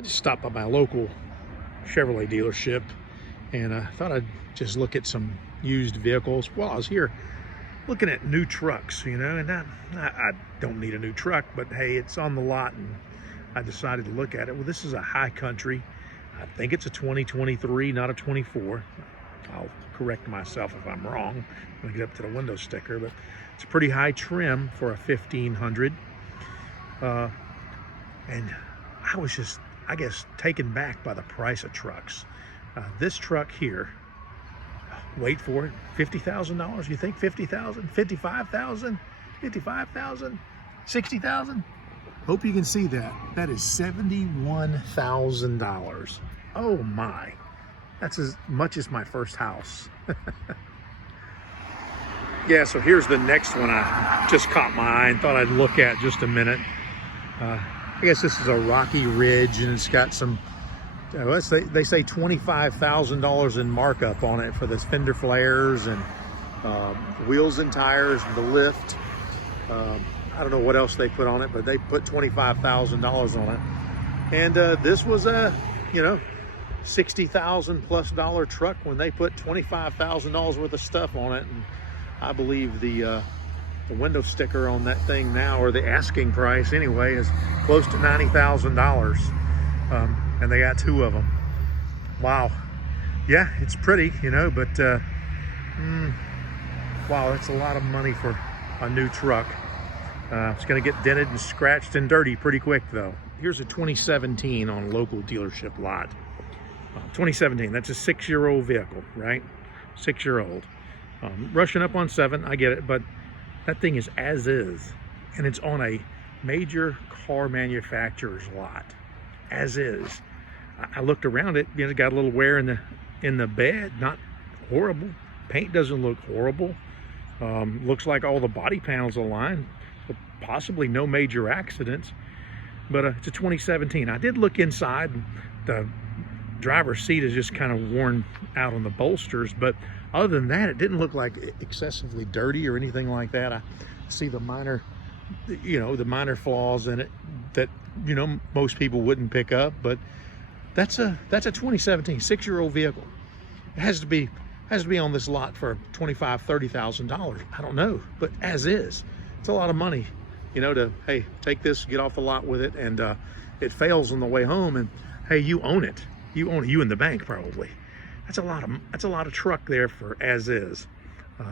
I just stopped by my local Chevrolet dealership and I thought I'd just look at some used vehicles while I was here looking at new trucks, and I don't need a new truck, but hey, it's on the lot and I decided to look at it. Well, this is a High Country. I think it's a 2023, not a 24. I'll correct myself if I'm wrong when I get up to the window sticker, but it's a pretty high trim for a 1500. And I was just, I guess, taken back by the price of trucks. This truck here, wait for it, $50,000. You think 50,000, 55,000, 55,000, 60,000? Hope you can see that. That is $71,000. Oh my, that's as much as my first house. Yeah, so here's the next one I just caught my eye and thought I'd look at just a minute. I guess this is a Rocky Ridge, and it's got some, they say $25,000 in markup on it for this fender flares and wheels and tires and the lift. I don't know what else they put on it, but they put $25,000 on it. And this was a, $60,000 plus truck when they put $25,000 worth of stuff on it. And I believe the window sticker on that thing now, or the asking price anyway, is close to $90,000. And they got two of them. Wow. Yeah, it's pretty, but wow, that's a lot of money for a new truck. It's gonna get dented and scratched and dirty pretty quick though. Here's a 2017 on a local dealership lot. 2017, that's a 6-year-old vehicle, right? 6-year-old. Rushing up on 7, I get it, but that thing is as is. And it's on a major car manufacturer's lot, as is. I looked around it, it got a little wear in the bed, not horrible. Paint doesn't look horrible. Looks like all the body panels align, but possibly no major accidents. But it's a 2017. I did look inside. The driver's seat is just kind of worn out on the bolsters, but other than that, it didn't look like excessively dirty or anything like that. I see the minor flaws in it that most people wouldn't pick up, but that's a 2017 6-year-old vehicle. It has to be on this lot for $25,000-$30,000. I don't know, but as is, it's a lot of money, to, hey, take this, get off the lot with it, and it fails on the way home, and hey, you own it. You own it, you and the bank probably. That's a lot of truck there for as is.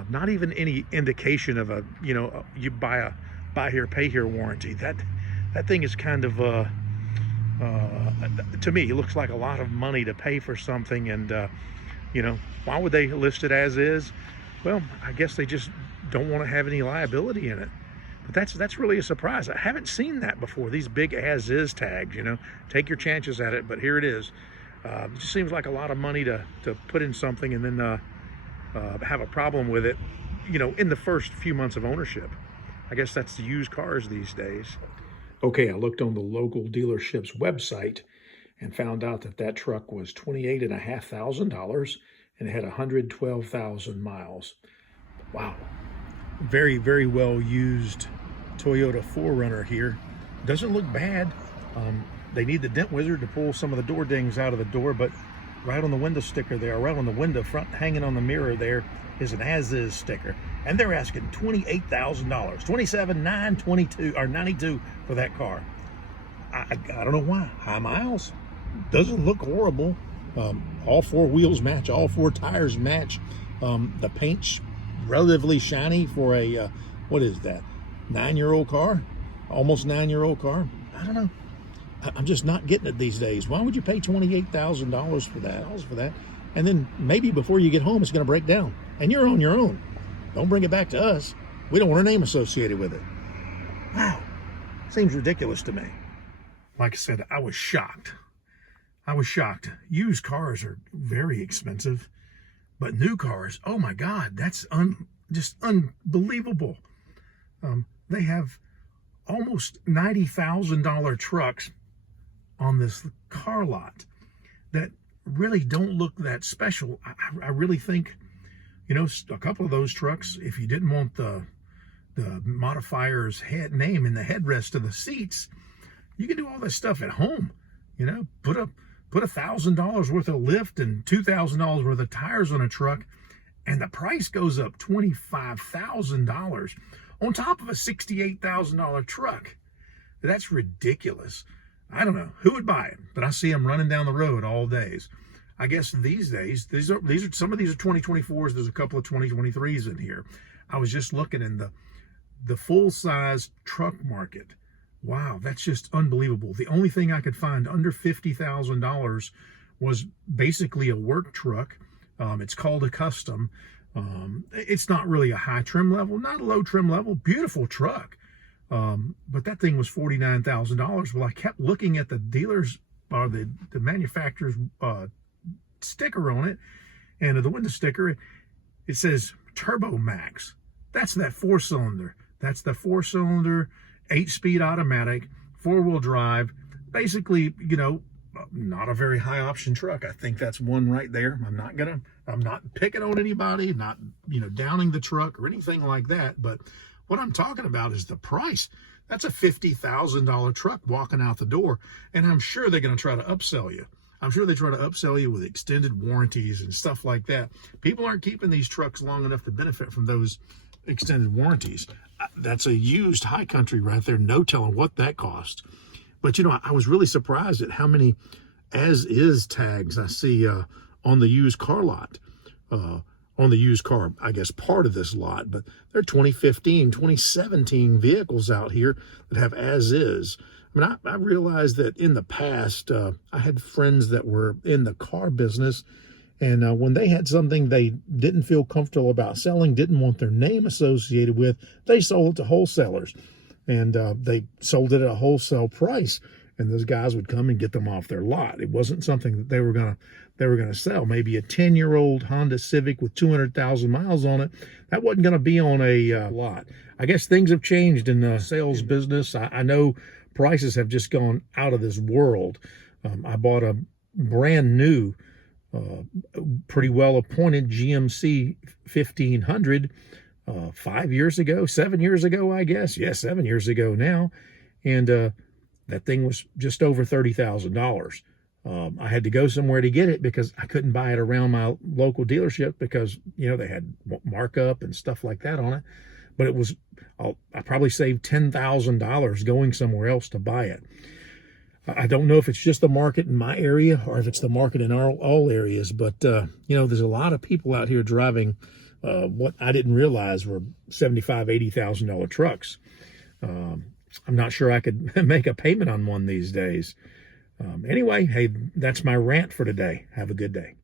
Not even any indication of you buy here, pay here warranty. That thing is kind of to me, it looks like a lot of money to pay for something, and why would they list it as is? Well, I guess they just don't want to have any liability in it. But that's really a surprise. I haven't seen that before. These big as is tags, take your chances at it, but here it is. It just seems like a lot of money to put in something and then have a problem with it, in the first few months of ownership. I guess that's the used cars these days. Okay, I looked on the local dealership's website and found out that truck was $28,500 and it had 112,000 miles. Wow. Very, very well used Toyota 4Runner here. Doesn't look bad. They need the dent wizard to pull some of the door dings out of the door, but right on the window sticker there, right on the window front, hanging on the mirror there, is an as-is sticker. And they're asking $28,000, $27,922 or $92 for that car. I don't know why. High miles, doesn't look horrible. All 4 wheels match, all 4 tires match. The paint's relatively shiny for a what is that, 9-year-old car, almost 9-year-old car. I don't know. I'm just not getting it these days. Why would you pay $28,000 for that? And then maybe before you get home, it's going to break down. And you're on your own. Don't bring it back to us. We don't want our name associated with it. Wow. Seems ridiculous to me. Like I said, I was shocked. Used cars are very expensive. But new cars, oh my God, that's just unbelievable. They have almost $90,000 trucks on this car lot that really don't look that special. I really think, a couple of those trucks, if you didn't want the modifier's head name in the headrest of the seats, you can do all this stuff at home. You know, put $1,000 worth of lift and $2,000 worth of tires on a truck, and the price goes up $25,000 on top of a $68,000 truck. That's ridiculous. I don't know who would buy it, but I see them running down the road all days. I guess these days, these are some of these are 2024s. There's a couple of 2023s in here. I was just looking in the full size truck market. Wow, that's just unbelievable. The only thing I could find under $50,000 was basically a work truck. It's called a custom. It's not really a high trim level, not a low trim level. Beautiful truck. But that thing was $49,000. Well, I kept looking at the dealers or the manufacturer's sticker on it, and the window sticker, it says Turbo Max. That's that 4-cylinder. That's the 4-cylinder, 8-speed automatic, 4-wheel drive. Basically, you know, not a very high option truck. I think that's one right there. I'm not picking on anybody, not, you know, downing the truck or anything like that. But what I'm talking about is the price. That's a $50,000 truck walking out the door. And I'm sure they're going to try to upsell you. I'm sure they try to upsell you with extended warranties and stuff like that. People aren't keeping these trucks long enough to benefit from those extended warranties. That's a used high country right there. No telling what that cost. But, you know, I was really surprised at how many as-is tags I see on the used car lot. On the used car, I guess, part of this lot. But there are 2015, 2017 vehicles out here that have as-is. I mean, I realized that in the past, I had friends that were in the car business, and when they had something they didn't feel comfortable about selling, didn't want their name associated with, they sold it to wholesalers. And they sold it at a wholesale price, and those guys would come and get them off their lot. It wasn't something that they were gonna sell. Maybe a 10-year-old Honda Civic with 200,000 miles on it, that wasn't gonna be on a lot. I guess things have changed in the sales business. I know prices have just gone out of this world. I bought a brand new, pretty well appointed GMC 1500 7 years ago, I guess. Yeah, 7 years ago now. And that thing was just over $30,000. I had to go somewhere to get it because I couldn't buy it around my local dealership because, you know, they had markup and stuff like that on it. But it was, I probably saved $10,000 going somewhere else to buy it. I don't know if it's just the market in my area or if it's the market in all areas, but, you know, there's a lot of people out here driving what I didn't realize were $75,000, $80,000 trucks. I'm not sure I could make a payment on one these days. Anyway, hey, that's my rant for today. Have a good day.